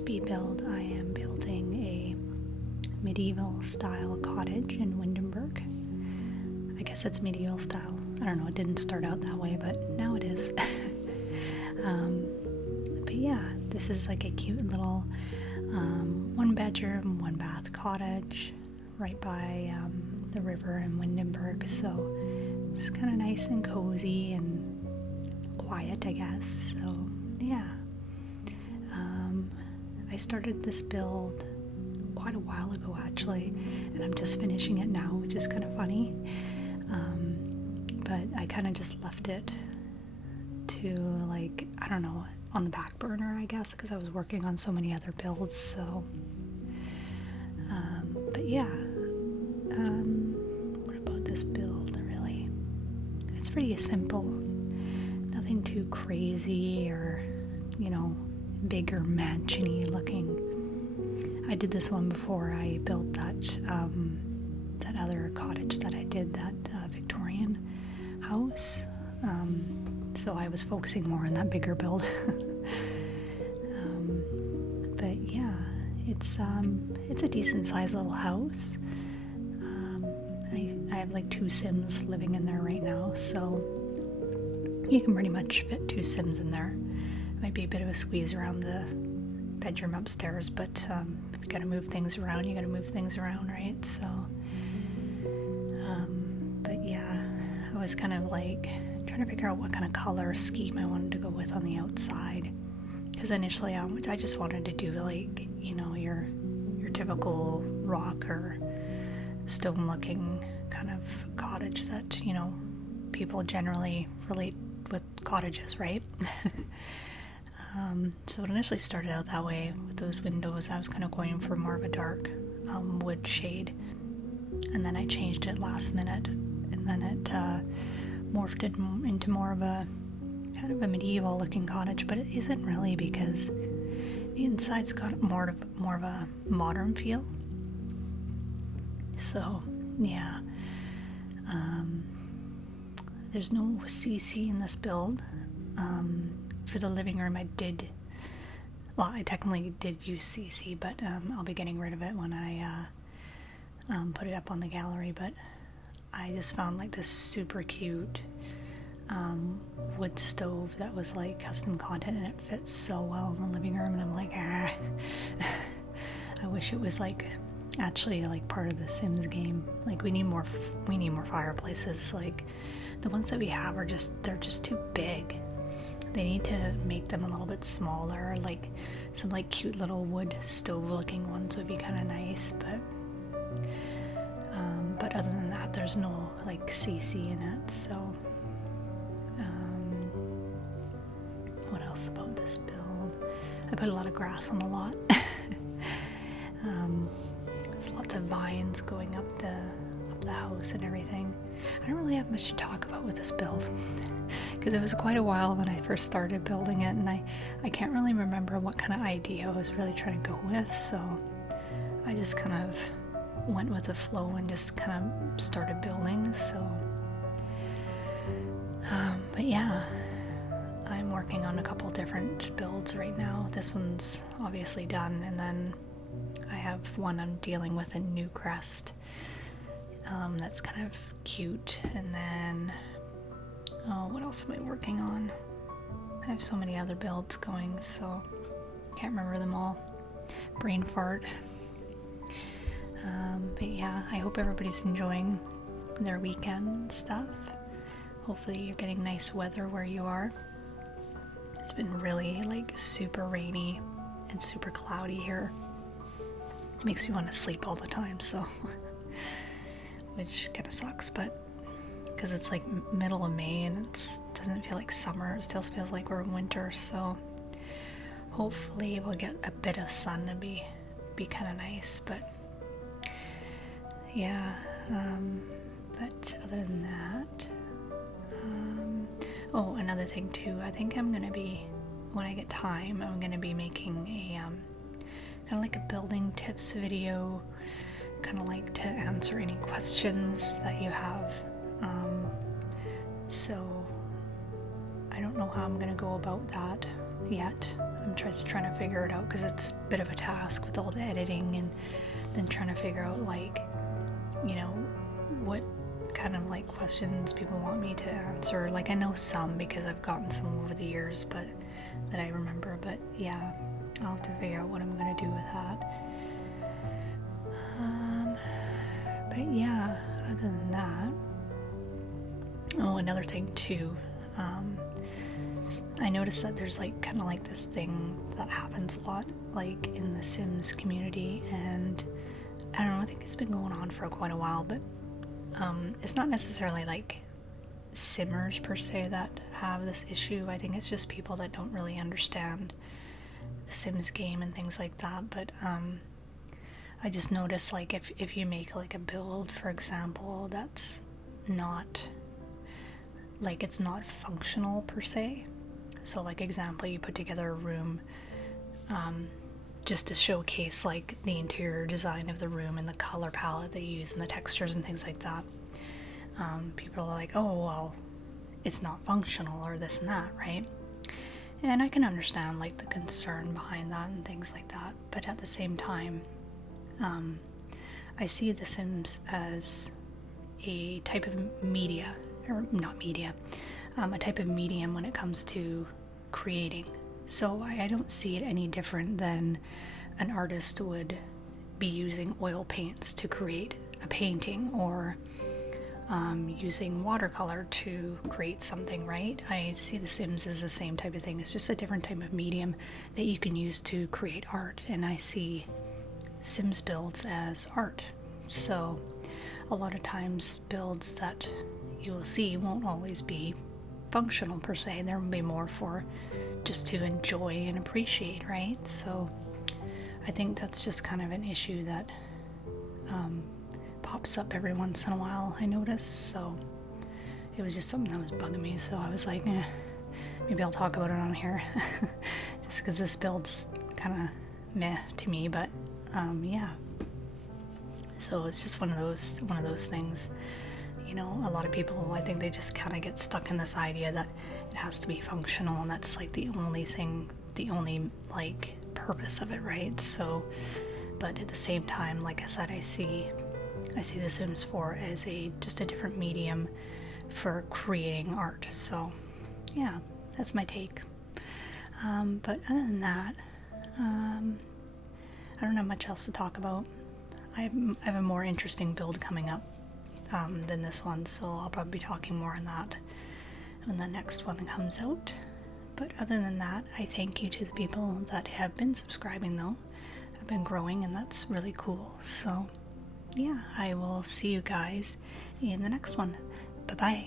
speed build, I am building a medieval style cottage in Windenburg. I guess it's medieval style. I don't know, it didn't start out that way, but now it is. But yeah, this is like a cute little one bedroom, one bath cottage right by the river in Windenburg. So it's kind of nice and cozy and quiet, I guess. So yeah. I started this build quite a while ago actually, and I'm just finishing it now, which is kind of funny. But I kind of just left it to, like, I don't know, on the back burner, I guess, because I was working on so many other builds. So but yeah, what about this build? Really, it's pretty simple, nothing too crazy or, you know, big or mansion-y looking. I did this one before I built that that other cottage that I did, that Victorian house. So I was focusing more on that bigger build. But yeah, it's a decent sized little house. I have like 2 Sims living in there right now, so you can pretty much fit 2 Sims in there. Might be a bit of a squeeze around the bedroom upstairs, but if you gotta move things around, you gotta move things around, right? So, but yeah, I was kind of like trying to figure out what kind of color scheme I wanted to go with on the outside, because initially I just wanted to do, like, you know, your typical rock or stone looking kind of cottage that, you know, people generally relate with cottages, right? So it initially started out that way with those windows. I was kind of going for more of a dark wood shade, and then I changed it last minute, and then it morphed it into more of a kind of a medieval looking cottage, but it isn't really, because the inside's got more of a modern feel. So yeah, there's no CC in this build. For the living room, I technically did use CC, but I'll be getting rid of it when I put it up on the gallery. But I just found like this super cute wood stove that was like custom content, and it fits so well in the living room, and I'm like, I wish it was like actually like part of the Sims game. Like we need more fireplaces. Like the ones that we have they're just too big. They need to make them a little bit smaller, like some like cute little wood stove looking ones would be kind of nice, but other than that, there's no like CC in it. So what else about this build? I put a lot of grass on the lot. There's lots of vines going up the house and everything. I don't really have much to talk about with this build, because it was quite a while when I first started building it, and I can't really remember what kind of idea I was really trying to go with, so I just kind of went with the flow and just kind of started building. So but yeah, I'm working on a couple different builds right now. This one's obviously done, and then I have one I'm dealing with in Newcrest. That's kind of cute. And then, what else am I working on? I have so many other builds going, so can't remember them all. Brain fart. But yeah, I hope everybody's enjoying their weekend and stuff. Hopefully you're getting nice weather where you are. It's been really like super rainy and super cloudy here. It makes me want to sleep all the time, so which kind of sucks, but because it's like middle of May and it doesn't feel like summer, it still feels like we're in winter, so hopefully we'll get a bit of sun to be kind of nice. But yeah, but other than that, another thing too, I think I'm gonna be, when I get time, I'm gonna be making a kind of like a building tips video, kind of like to answer any questions that you have. So I don't know how I'm gonna go about that, yet. I'm just trying to figure it out because it's a bit of a task with all the editing and then trying to figure out, like, you know, what kind of like questions people want me to answer. Like, I know some because I've gotten some over the years, but that I remember. But yeah, I'll have to figure out what I'm gonna do with that. But yeah, other than that, oh, another thing too. I noticed that there's like kind of like this thing that happens a lot, like in the Sims community, and I don't know, I think it's been going on for quite a while, but it's not necessarily like Simmers per se that have this issue. I think it's just people that don't really understand the Sims game and things like that. But I just noticed, like, if you make like a build, for example, that's not like, it's not functional per se. So like, example, you put together a room just to showcase like the interior design of the room and the color palette they use and the textures and things like that. People are like, oh, well, it's not functional or this and that, right? And I can understand like the concern behind that and things like that, but at the same time, I see The Sims as a type of media, or not media, a type of medium when it comes to creating. So I don't see it any different than an artist would be using oil paints to create a painting, or using watercolor to create something, right? I see The Sims as the same type of thing. It's just a different type of medium that you can use to create art, and I see Sims builds as art. So a lot of times builds that you will see won't always be functional per se. There will be more for just to enjoy and appreciate, right? So I think that's just kind of an issue that pops up every once in a while, I notice. So it was just something that was bugging me, so I was like, maybe I'll talk about it on here. Just because this build's kind of meh to me, but yeah. So it's just one of those things. You know, a lot of people, I think they just kind of get stuck in this idea that it has to be functional, and that's like the only thing, the only like purpose of it, right? So, but at the same time, like I said, I see The Sims 4 as just a different medium for creating art. So yeah, that's my take. But other than that, I don't have much else to talk about. I have a more interesting build coming up than this one, so I'll probably be talking more on that when the next one comes out. But other than that, I thank you to the people that have been subscribing, though. I've been growing, and that's really cool. So yeah, I will see you guys in the next one. Bye-bye.